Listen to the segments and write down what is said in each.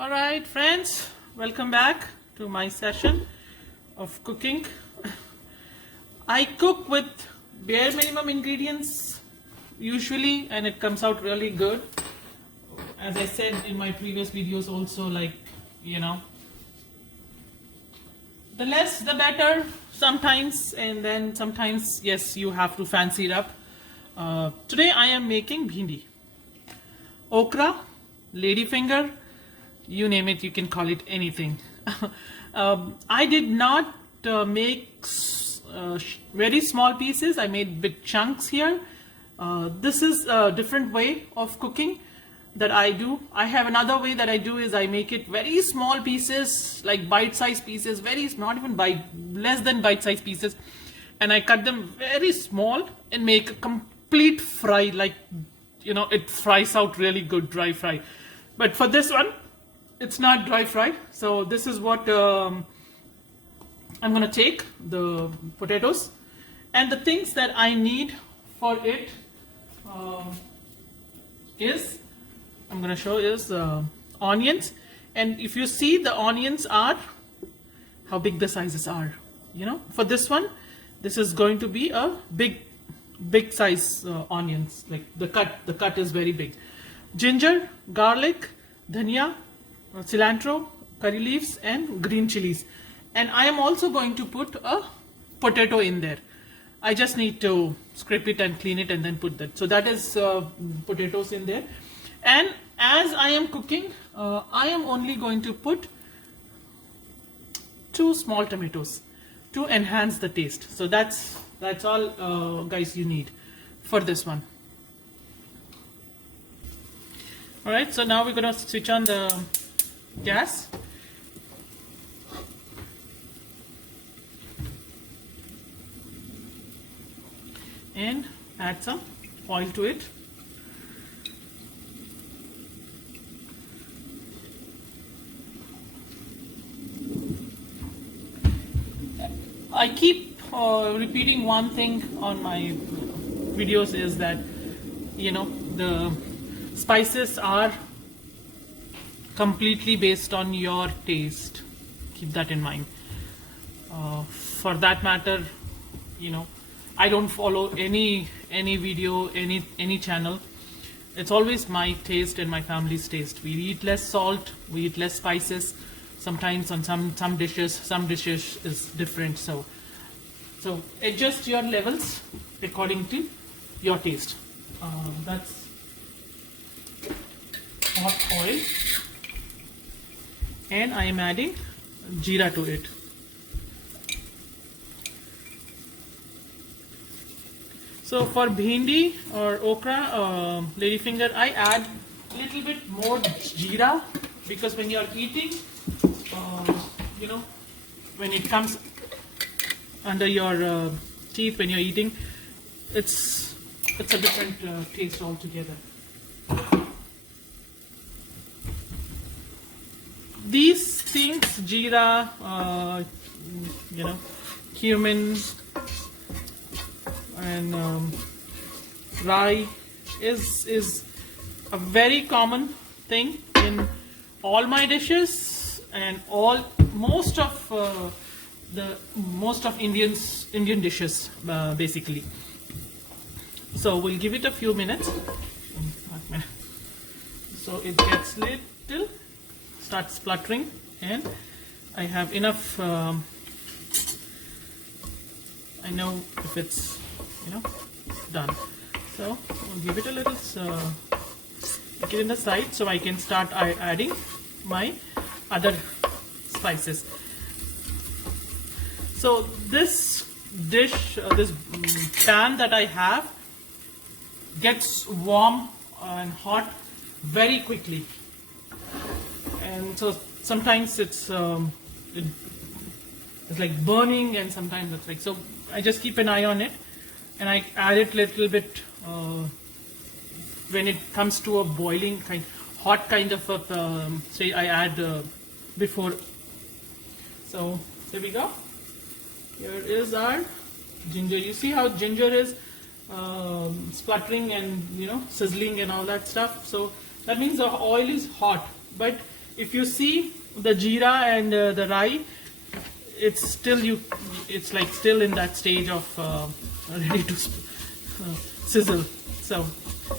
Alright friends, welcome back to my session of cooking. I cook with bare minimum ingredients usually, and it comes out really good. As I said in my previous videos also, the less the better sometimes, and then sometimes yes, you have to fancy it up. Today I am making bhindi, okra, ladyfinger, you name it, you can call it anything. I did not make very small pieces. I made big chunks here. This is a different way of cooking that I do. I have another way that I do is I make it very small pieces, like bite-sized pieces, not even less than bite-sized pieces, and I cut them very small and make a complete fry, it fries out really good, dry fry. But for this one, it's not dry fry. So this is what I'm gonna take the potatoes, and the things that I need for it is I'm gonna show is onions. And if you see, the onions are how big the sizes are. For this one, this is going to be a big size onions. Like the cut is very big. Ginger, garlic, dhania, cilantro, curry leaves, and green chilies. And I am also going to put a potato in there. I just need to scrape it and clean it and then put that. So that is potatoes in there. And as I am cooking, I am only going to put 2 small tomatoes to enhance the taste. So that's all guys you need for this one. Alright, so now we're gonna switch on the gas. And add some oil to it. I keep repeating one thing on my videos is that the spices are completely based on your taste. Keep that in mind. For that matter, I don't follow any video, any channel. It's always my taste and my family's taste. We eat less salt, we eat less spices. Sometimes on some dishes is different. So adjust your levels according to your taste. That's hot oil, and I am adding jeera to it. So for bhindi or okra, ladyfinger, I add a little bit more jeera, because when you are eating, when it comes under your teeth when you're eating, it's a different taste altogether. These things, jeera, cumin, and rye is a very common thing in all my dishes and most of Indian dishes basically. So we'll give it a few minutes. So it gets little, starts spluttering, and I have enough. I know if it's done. So we'll give it a little. Get it in the side so I can start adding my other spices. So this dish, this pan that I have, gets warm and hot very quickly, and so sometimes it's like burning, and sometimes it's like, so I just keep an eye on it, and I add it little bit when it comes to a boiling hot kind of a, say I add before. So there we go. Here is our ginger. You see how ginger is spluttering and sizzling and all that stuff. So that means the oil is hot, but if you see the jeera and the rye, it's still it's like still in that stage of ready to sizzle. So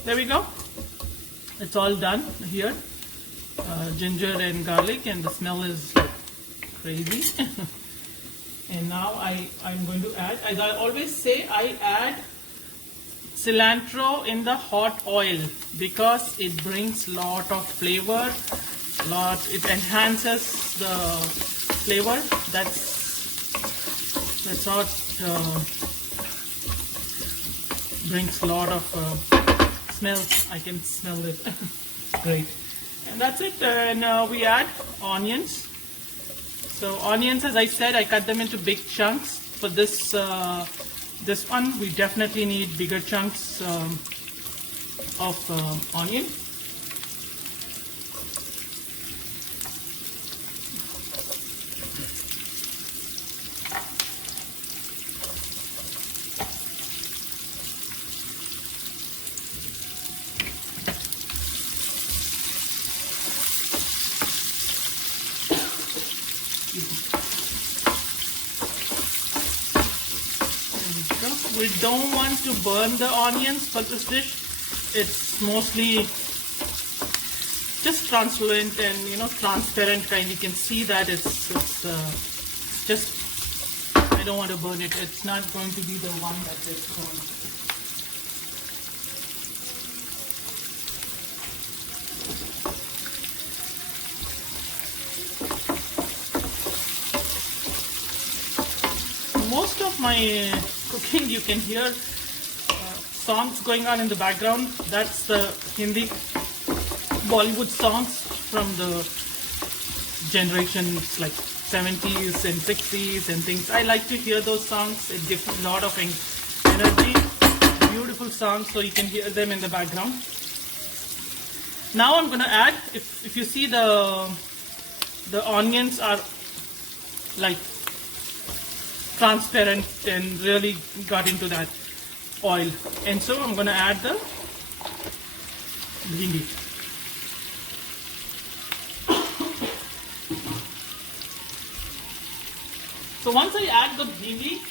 there we go. It's all done here. Ginger and garlic, and the smell is like crazy. And now I'm going to add, as I always say, I add cilantro in the hot oil because it brings lot of flavor, it enhances the flavor. That's what brings a lot of smell. I can smell it. Great. And that's it. And we add onions. So onions, as I said, I cut them into big chunks. For this this one, we definitely need bigger chunks of onion. We don't want to burn the onions for this dish. It's mostly just translucent and transparent kind. You can see that it's just, I don't want to burn it. It's not going to be the one that is going. Most of my cooking, you can hear songs going on in the background. That's the Hindi Bollywood songs from the generations like 70s and 60s and things. I like to hear those songs. It gives a lot of energy. Beautiful songs, so you can hear them in the background. Now I'm going to add, if you see the onions are like transparent and really got into that oil, and so I'm going to add the bhindi. So once I add the bhindi,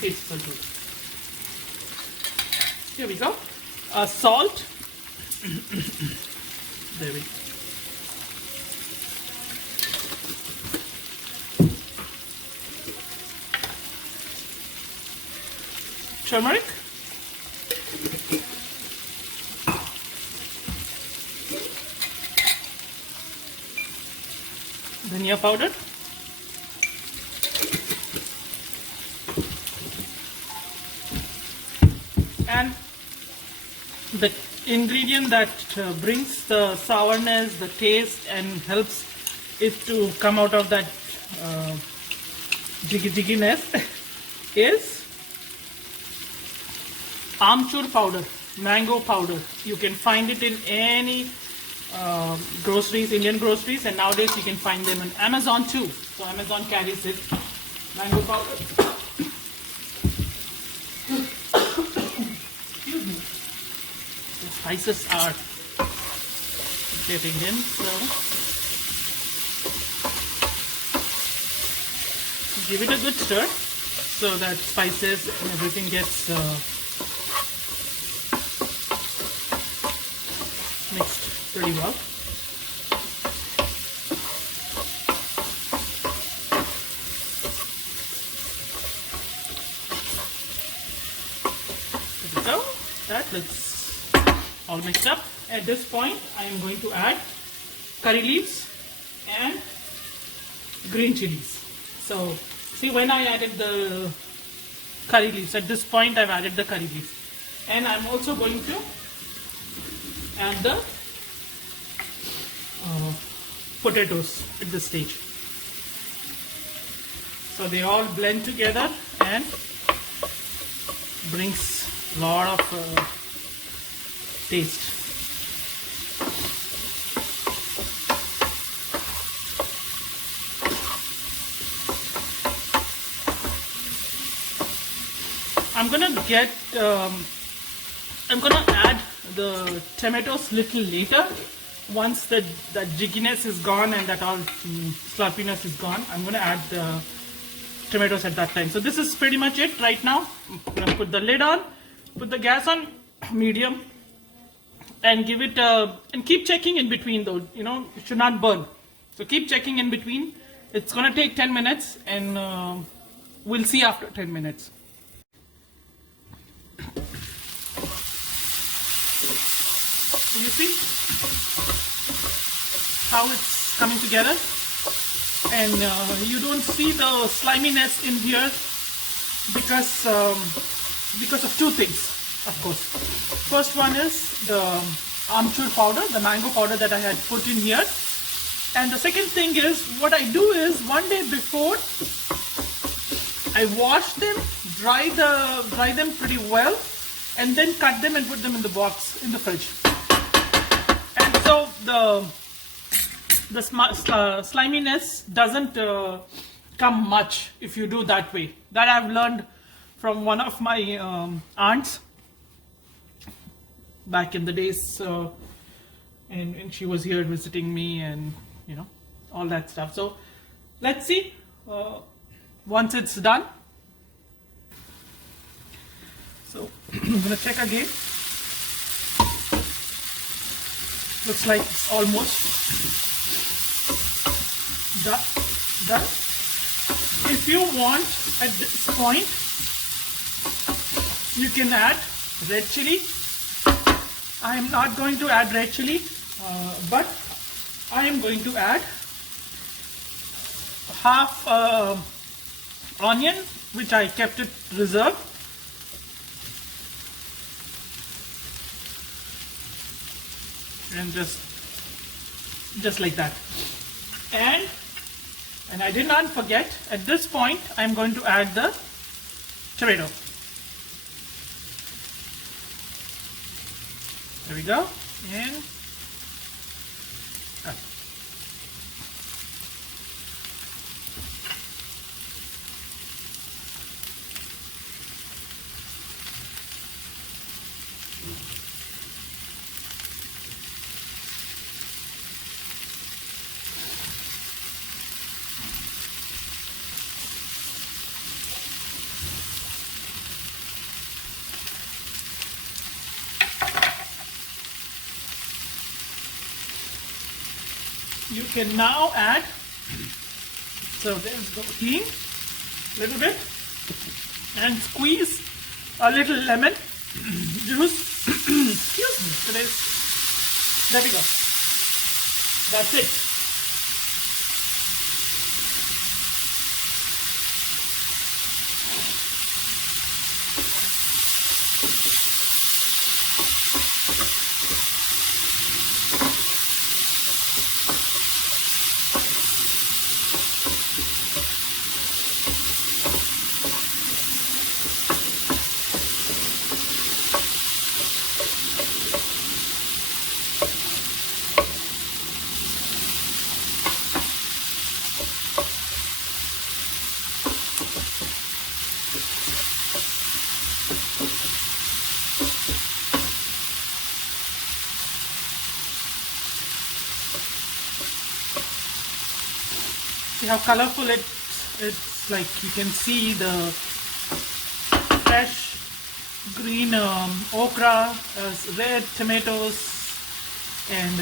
tastes so good. Here we go. Salt. There we go. Turmeric. Dhania powder. And the ingredient that brings the sourness, the taste, and helps it to come out of that jigginess is amchur powder, mango powder. You can find it in any groceries, Indian groceries, and nowadays you can find them on Amazon too. So Amazon carries it, mango powder. Excuse me. The spices are getting in, so give it a good stir so that spices and everything gets mixed pretty well. There we go. That looks all mixed up. At this point, I am going to add curry leaves and green chilies. So, see, when I added the curry leaves, at this point I've added the curry leaves. And I'm also going to add the potatoes at this stage. So they all blend together and brings a lot of taste. I'm gonna add the tomatoes little later. Once that jigginess is gone and that all slurpiness is gone, I'm gonna add the tomatoes at that time. So this is pretty much it right now. I'm gonna put the lid on, put the gas on medium, and give it and keep checking in between though. You know, it should not burn. So keep checking in between. It's gonna take 10 minutes, and we'll see after 10 minutes. So you see how it's coming together, and you don't see the sliminess in here because of two things, of course. First one is the amchur powder, the mango powder that I had put in here, and the second thing is what I do is one day before I wash them, dry them pretty well, and then cut them and put them in the box in the fridge. And so the sliminess doesn't come much if you do that way. That I've learned from one of my aunts back in the days, and she was here visiting me, and you know, all that stuff. So let's see once it's done. So I'm gonna check again. Looks like it's almost done. If you want, at this point, you can add red chili. I am not going to add red chili, but I am going to add half onion, which I kept it reserved. And just like that. And I did not forget, at this point I'm going to add the tomato. There we go. And you can now add, so there's the heat, little bit, and squeeze a little lemon juice. Excuse me, there we go. That's it. See how colorful it's like. You can see the fresh green okra, red tomatoes, and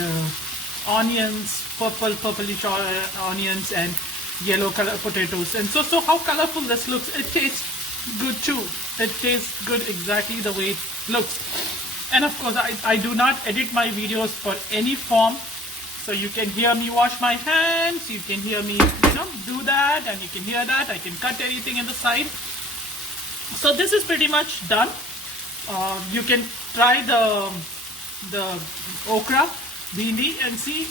onions, purplish onions, and yellow color potatoes. And so how colorful this looks. It tastes good too. It tastes good exactly the way it looks. And of course, I do not edit my videos for any form. So you can hear me wash my hands, you can hear me, do that, and you can hear that. I can cut anything in the side. So this is pretty much done. You can try the okra bhindi and see,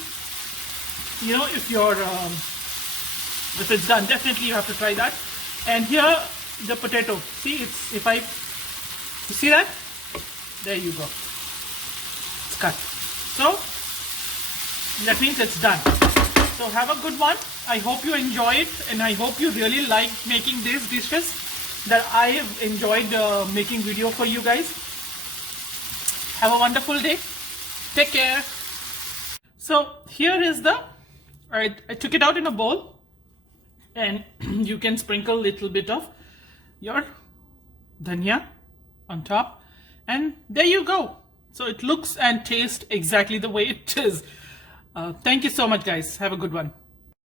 if it's done. Definitely you have to try that. And here the potato. See, you see that? There you go. It's cut. So that means it's done. So have a good one. I hope you enjoy it, and I hope you really like making these dishes. that I have enjoyed making video for you guys. Have a wonderful day. Take care. So here is I took it out in a bowl, and you can sprinkle a little bit of your dhania on top, and there you go. So it looks and tastes exactly the way it is. Thank you so much, guys. Have a good one.